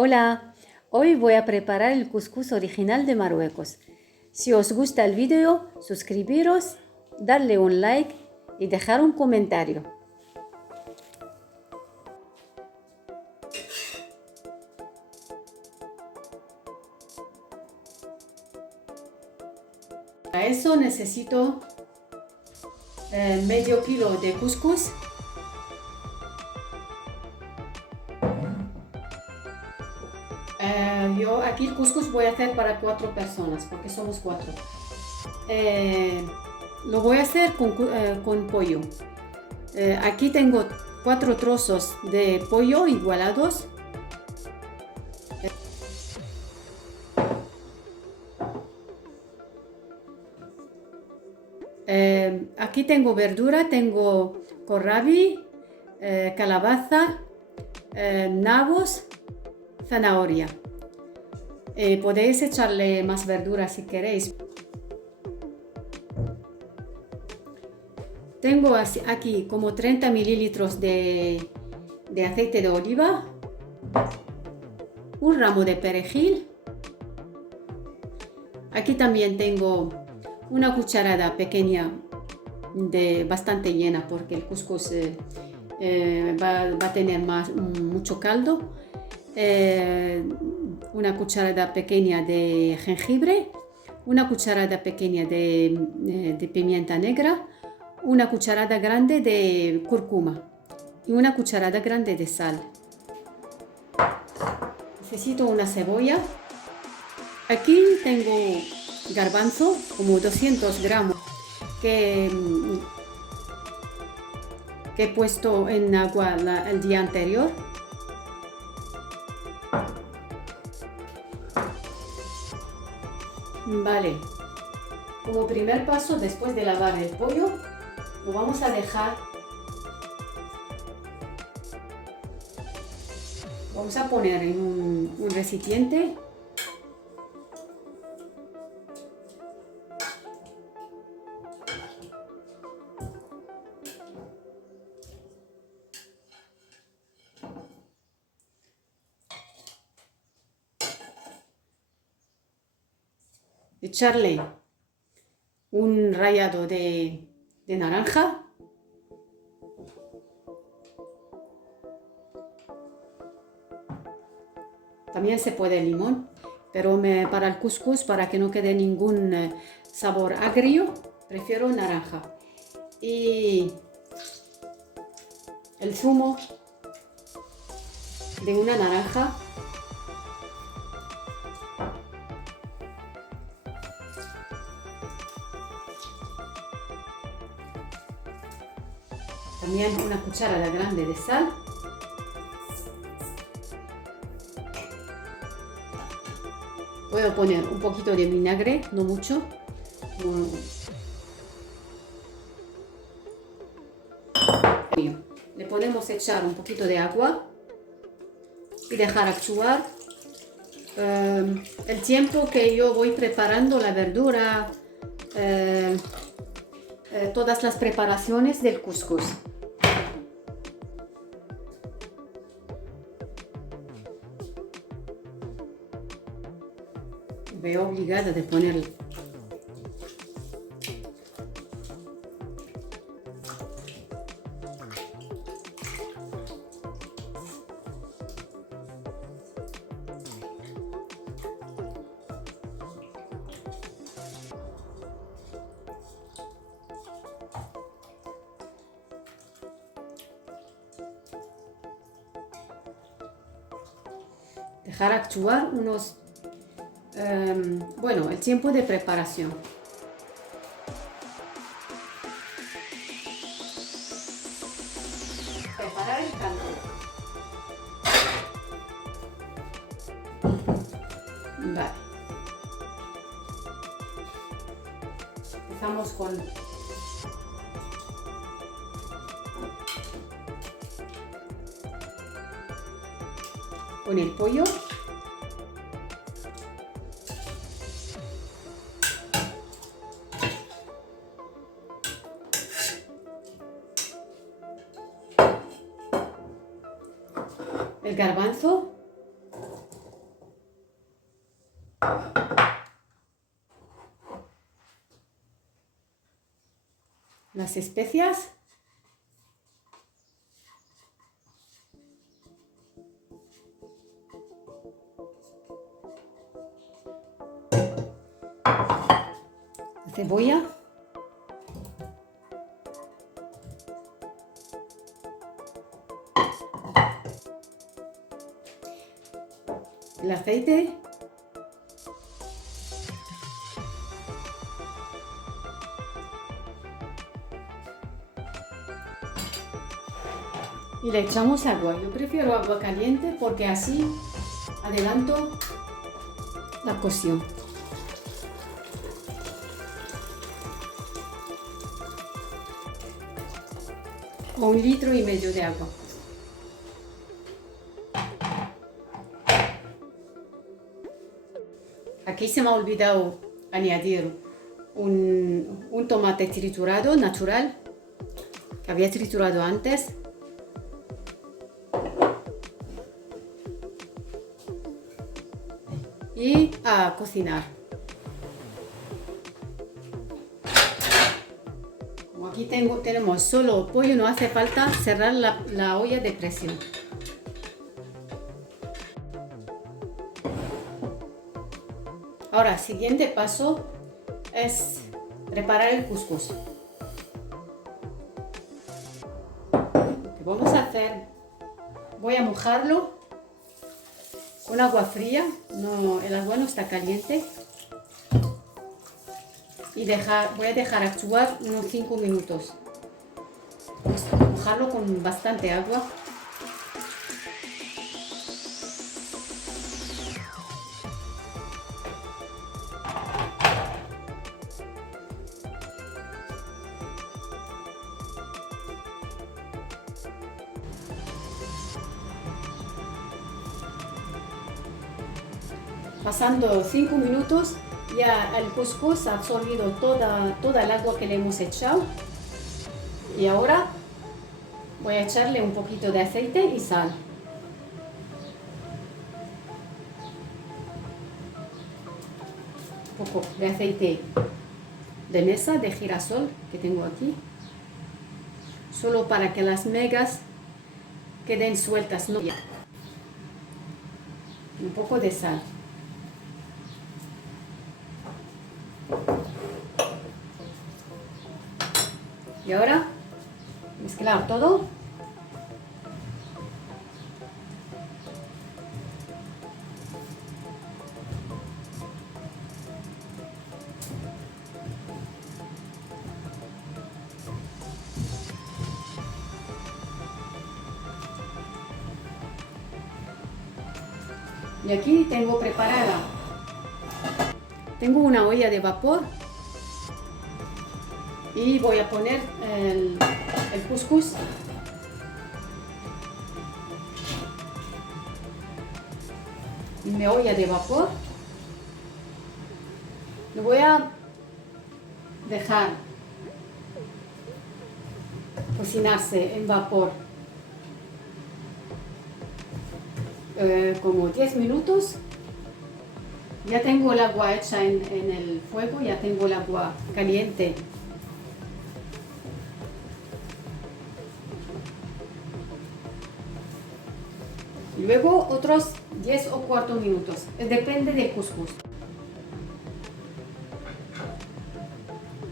Hola, hoy voy a preparar el cuscús original de Marruecos. Si os gusta el vídeo, suscribiros, darle un like y dejar un comentario. Para eso necesito medio kilo de cuscús, yo aquí el cuscús voy a hacer para 4 personas porque somos 4. Lo voy a hacer con pollo. Aquí tengo 4 trozos de pollo igualados. Aquí tengo verdura, tengo kohlrabi, calabaza, nabos, zanahoria. Podéis echarle más verdura si queréis. Tengo aquí como 30 mililitros de aceite de oliva, un ramo de perejil. Aquí también tengo una cucharada pequeña, bastante llena, porque el cuscús va a tener mucho caldo. Una cucharada pequeña de jengibre, una cucharada pequeña de pimienta negra, una cucharada grande de cúrcuma y una cucharada grande de sal. Necesito una cebolla. Aquí tengo garbanzo, como 200 gramos, que he puesto en agua el día anterior. Vale, como primer paso, después de lavar el pollo, lo vamos a dejar. Vamos a poner en un recipiente. Echarle un rallado de naranja. También se puede limón, pero para el cuscús, para que no quede ningún sabor agrio, prefiero naranja. Y el zumo de una naranja. También una cucharada grande de sal. Puedo poner un poquito de vinagre, no mucho. Le podemos echar un poquito de agua y dejar actuar el tiempo que yo voy preparando la verdura, todas las preparaciones del cuscús. Veo obligada de ponerlo. Dejar actuar unos, el tiempo de preparación. Preparar el caldo. Vale. Empezamos con el pollo. El garbanzo. Las especias. La cebolla. El aceite. Y le echamos agua. Yo prefiero agua caliente porque así adelanto la cocción. O 1,5 litros de agua. Aquí se me ha olvidado añadir un tomate triturado natural que había triturado antes. Y a cocinar. Como aquí tenemos solo pollo, no hace falta cerrar la olla de presión. Ahora, siguiente paso es preparar el cuscús. Lo que vamos a hacer, voy a mojarlo con agua fría, el agua no está caliente, y voy a dejar actuar unos 5 minutos. Vamos a mojarlo con bastante agua. Pasando 5 minutos, ya el cuscús ha absorbido toda el agua que le hemos echado. Y ahora voy a echarle un poquito de aceite y sal. Un poco de aceite de mesa, de girasol que tengo aquí. Solo para que las migas queden sueltas, ¿no? Un poco de sal. Y ahora mezclar todo. Y aquí tengo preparada. Tengo una olla de vapor. Y voy a poner el cuscús en mi olla de vapor. Lo voy a dejar cocinarse en vapor como 10 minutos. Ya tengo el agua hecha en el fuego, ya tengo el agua caliente. Luego otros 10 o 4 minutos, depende del cuscús.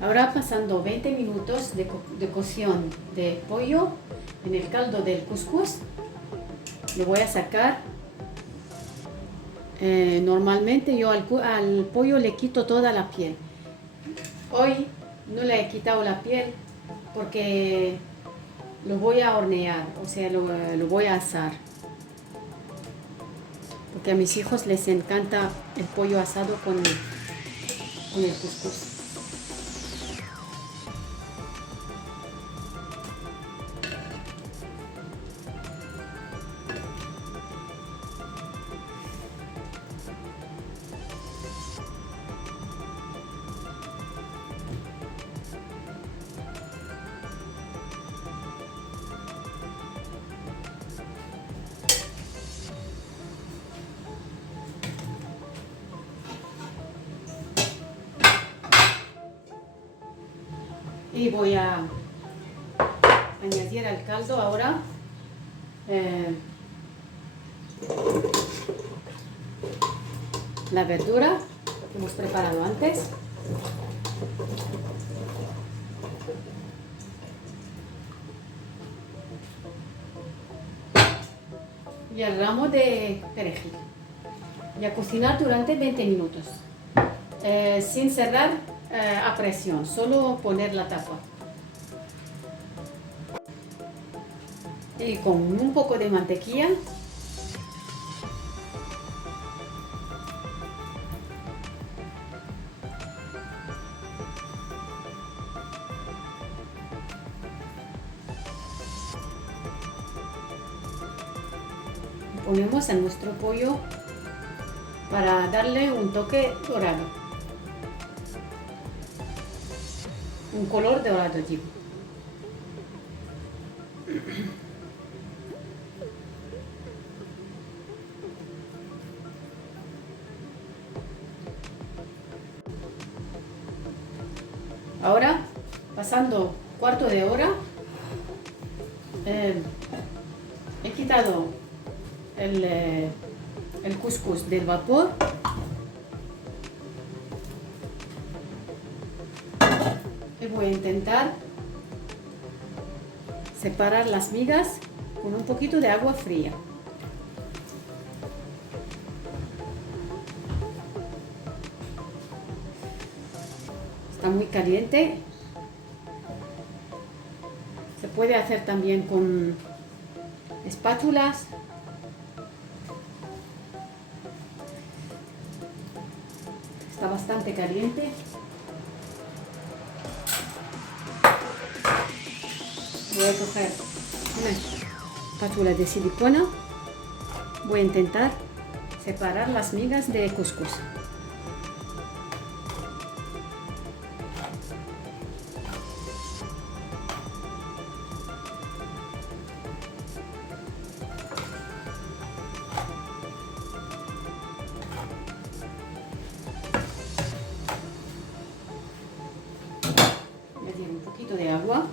Ahora pasando 20 minutos de cocción de pollo en el caldo del cuscús, lo voy a sacar. Normalmente yo al pollo le quito toda la piel. Hoy no le he quitado la piel porque lo voy a hornear, o sea, lo voy a asar. Porque a mis hijos les encanta el pollo asado con el cuscús. Y voy a añadir al caldo ahora la verdura que hemos preparado antes. Y el ramo de perejil. Y a cocinar durante 20 minutos. Sin cerrar a presión, solo poner la tapa. Y con un poco de mantequilla ponemos en nuestro pollo para darle un toque dorado, un color dorado, digo. Ahora, pasando cuarto de hora, he quitado el cuscús del vapor y voy a intentar separar las migas con un poquito de agua fría. Está muy caliente. Se puede hacer también con espátulas. Está bastante caliente. Voy a coger una espátula de silicona. Voy a intentar separar las migas de cuscús. Añadir un poquito de agua.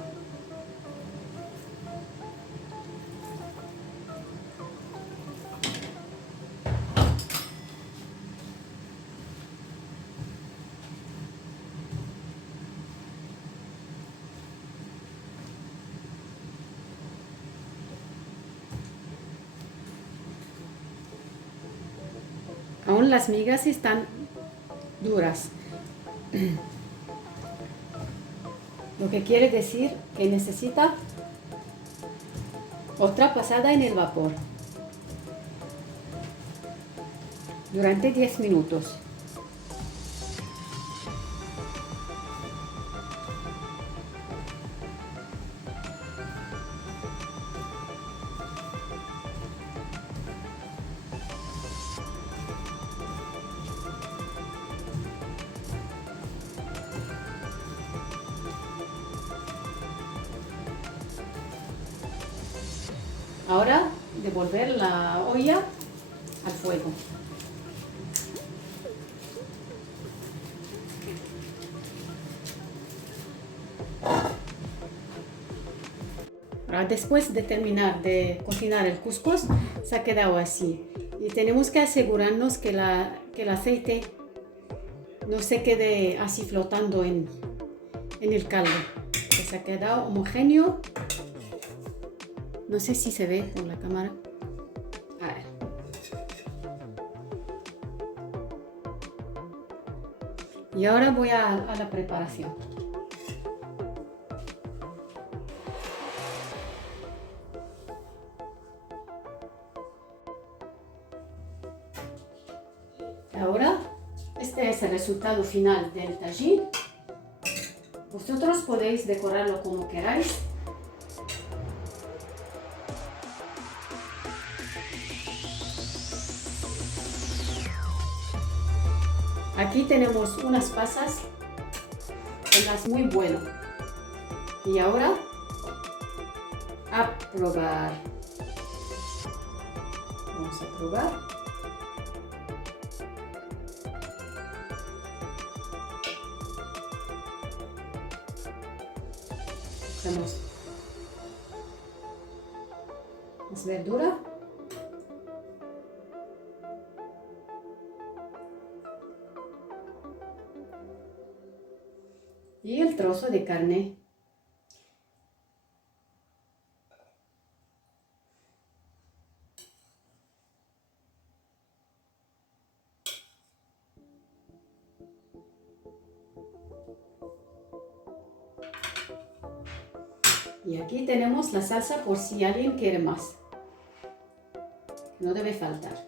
Aún las migas están duras, lo que quiere decir que necesita otra pasada en el vapor durante 10 minutos. Ahora devolver la olla al fuego. Ahora, después de terminar de cocinar el cuscús, se ha quedado así. Y tenemos que asegurarnos que el aceite no se quede así flotando en el caldo. Que se ha quedado homogéneo. No sé si se ve por la cámara. A ver. Y ahora voy a la preparación. Ahora, este es el resultado final del tajín. Vosotros podéis decorarlo como queráis. Aquí tenemos unas pasas, unas muy buenas. Y ahora, a probar. Vamos a probar. Echamos las verduras. Y el trozo de carne. Y aquí tenemos la salsa por si alguien quiere más. No debe faltar.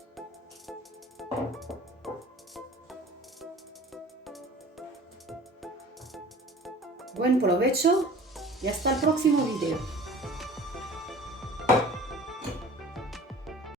Buen provecho y hasta el próximo video.